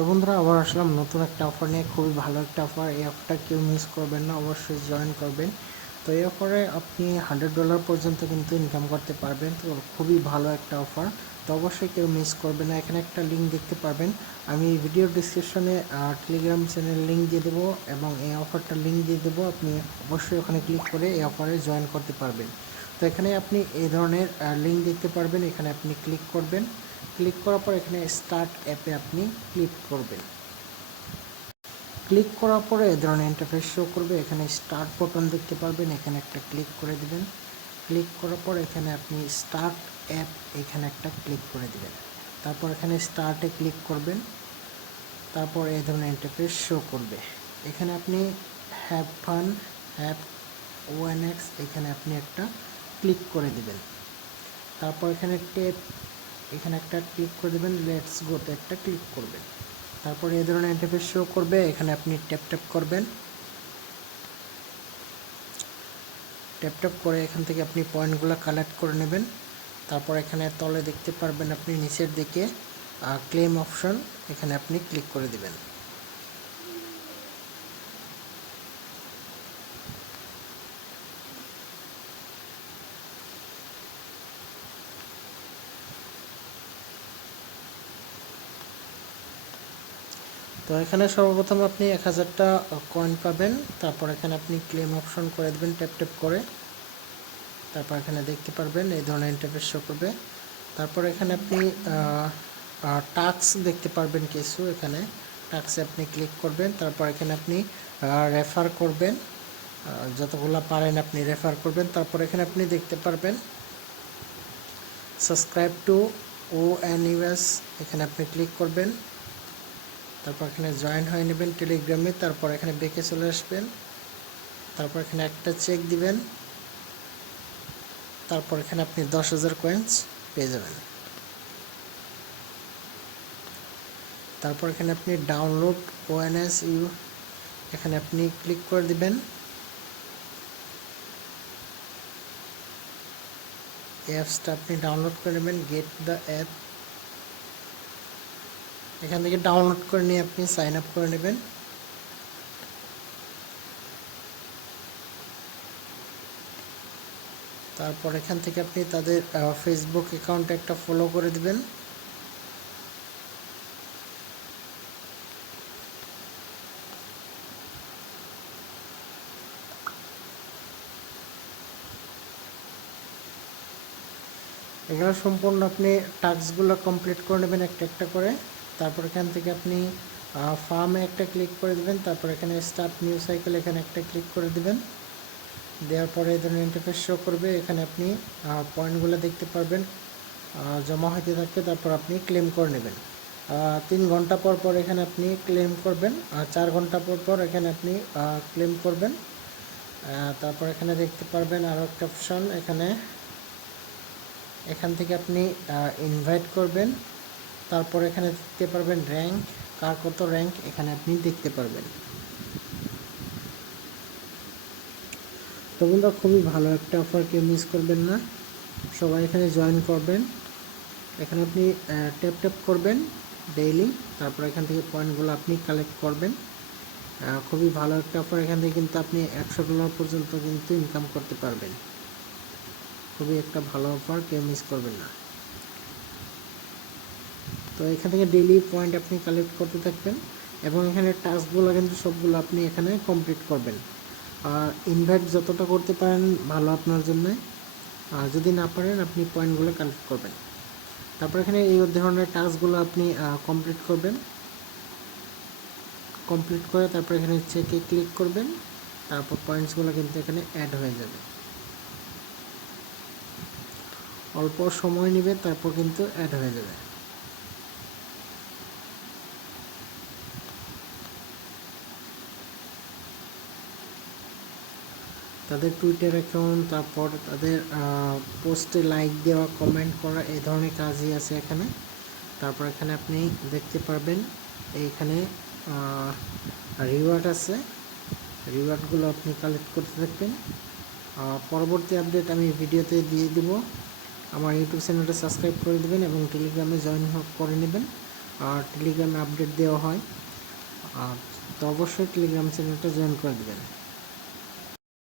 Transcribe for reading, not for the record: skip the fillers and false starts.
তো বন্ধুরা আবার আসলাম নতুন একটা অফার নিয়ে। খুবই ভালো একটা অফার। এই অফারটা কেউ মিস করবেন না, অবশ্যই জয়েন করবেন। তো এই অফারে আপনি $100 পর্যন্ত কিন্তু ইনকাম করতে পারবেন। তো খুবই ভালো একটা অফার, তো অবশ্যই কেউ মিস করবেন না। এখানে একটা লিঙ্ক দেখতে পারবেন, আমি ভিডিও ডিসক্রিপশনে টেলিগ্রাম চ্যানেল লিঙ্ক দিয়ে দেবো এবং এই অফারটার লিঙ্ক দিয়ে দেবো। আপনি অবশ্যই ওখানে ক্লিক করে এই অফারে জয়েন করতে পারবেন। তো এখানে আপনি এই ধরনের লিঙ্ক দেখতে পারবেন, এখানে আপনি ক্লিক করবেন। ক্লিক করার পর এখানে স্টার্ট অ্যাপে আপনি ক্লিক করবেন। ক্লিক করার পরে এই ধরনের ইন্টারফেস শো করবে। এখানে স্টার্ট বাটন দেখতে পারবেন, এখানে একটা ক্লিক করে দিবেন। ক্লিক করার পর এখানে আপনি স্টার্ট অ্যাপ এখানে একটা ক্লিক করে দিবেন। তারপর এখানে স্টার্টে ক্লিক করবেন। তারপর এই ধরনের ইন্টারফেস শো করবে। এখানে আপনি হ্যাভ ফান, হ্যাভ ওএনএক্স এখানে আপনি একটা ক্লিক করে দিবেন। তারপর এখানে এখানে একটা ক্লিক করে দেবেন। লেটস গোতে একটা ক্লিক করবেন। তারপরে এই ধরনের ইন্টারফেস শো করবে। এখানে আপনি ট্যাপ করবেন। ট্যাপ করে এখান থেকে আপনি পয়েন্টগুলো কালেক্ট করে নেবেন। তারপর এখানে তলে দেখতে পারবেন আপনি নিচের দিকে ক্লেম অপশন, এখানে আপনি ক্লিক করে দিবেন। তো এখানে সর্বপ্রথম আপনি 1000টা কয়েন পাবেন। তারপর এখানে আপনি ক্লেম অপশন করে দেবেন ট্যাপ করে। তারপর এখানে দেখতে পারবেন এই ধরনের ইন্টারফেস শো করবে। তারপর এখানে আপনি টাস্ক দেখতে পারবেন কিছু, এখানে টাস্কে আপনি ক্লিক করবেন। তারপর এখানে আপনি রেফার করবেন, যতগুলো পারেন আপনি রেফার করবেন। তারপর এখানে আপনি দেখতে পারবেন সাবস্ক্রাইব টু ONUS, এখানে আপনি ক্লিক করবেন। তারপর এখানে জয়েন হয়ে নেবেন টেলিগ্রামে। তারপর এখানে ব্যাকে চলে আসবেন। তারপর এখানে একটা চেক দিবেন। তারপর এখানে আপনি 10,000 কয়েন্স পেয়ে যাবেন। তারপর এখানে আপনি ডাউনলোড ONS এখানে আপনি ক্লিক করে দিবেন। অ্যাপসটা আপনি ডাউনলোড করে নেবেন। গেট দ্য অ্যাপ, এখান থেকে ডাউনলোড করে নিয়ে আপনি সাইন আপ করে নেবেন। তারপর এখান থেকে আপনি তাদের ফেসবুক অ্যাকাউন্টে একটা ফলো করে দিবেন। এখানে সম্পূর্ণ আপনি টাস্কগুলো কমপ্লিট করে নেবেন একটা একটা করে। তারপর এখান থেকে আপনি ফার্মে একটা ক্লিক করে দেবেন। তারপর এখানে স্টার্ট নিউ সাইকেল এখানে একটা ক্লিক করে দেবেন। দেওয়ার পরে এই ধরনের ইন্টারফেস শো করবে। এখানে আপনি পয়েন্টগুলো দেখতে পারবেন জমা হতে থাকবে। তারপর আপনি ক্লেম করে নেবেন। 3 ঘন্টা পর পর এখানে আপনি ক্লেম করবেন, 4 ঘন্টা পর পর এখানে আপনি ক্লেম করবেন। তারপর এখানে দেখতে পারবেন আরও একটা অপশন, এখান থেকে আপনি ইনভাইট করবেন। তারপর এখানে দেখতে পারবেন র্যাঙ্ক, কার কত র্যাঙ্ক এখানে আপনি দেখতে পারবেন। তো বন্ধুরা খুবই ভালো একটা অফার, কেউ মিস করবেন না, সবাই এখানে জয়েন করবেন। এখানে আপনি ট্যাপ করবেন ডেইলি। তারপর এখান থেকে পয়েন্টগুলো আপনি কালেক্ট করবেন। খুবই ভালো একটা অফার, এখান থেকে কিন্তু আপনি $100 পর্যন্ত কিন্তু ইনকাম করতে পারবেন। খুবই একটা ভালো অফার, কেউ মিস করবেন না। তো এখান থেকে ডেইলি পয়েন্ট আপনি কালেক্ট করতে থাকবেন এবং এখানে টাস্কগুলো কিন্তু সবগুলো আপনি এখানে কমপ্লিট করবেন। আর ইনভাইট যতটা করতে পারেন ভালো আপনার জন্য, আর যদি না পারেন আপনি পয়েন্টগুলো কালেক্ট করবেন। তারপর এখানে এই ধরনের টাস্কগুলো আপনি কমপ্লিট করবেন। কমপ্লিট করে তারপর এখানে চেকে ক্লিক করবেন। তারপর পয়েন্টসগুলো কিন্তু এখানে অ্যাড হয়ে যাবে। অল্প সময় নেবে, তারপর কিন্তু অ্যাড হয়ে যাবে। তাদের টুইটার অ্যাকাউন্ট, তারপর তাদের পোস্টে লাইক দেওয়া, কমেন্ট করা, এই ধরনের কাজই আছে এখানে। তারপর এখানে আপনি দেখতে পারবেন এইখানে রিওয়ার্ড আছে, রিওয়ার্ডগুলো আপনি কালেক্ট করতে থাকবেন। পরবর্তী আপডেট আমি ভিডিওতে দিয়ে দেব। আমার ইউটিউব চ্যানেলটা সাবস্ক্রাইব করে দেবেন এবং টেলিগ্রামে জয়েন করে নেবেন। টেলিগ্রামে আপডেট দেওয়া হয়। আর তো অবশ্যই টেলিগ্রাম চ্যানেলটা জয়েন করে দেবেন।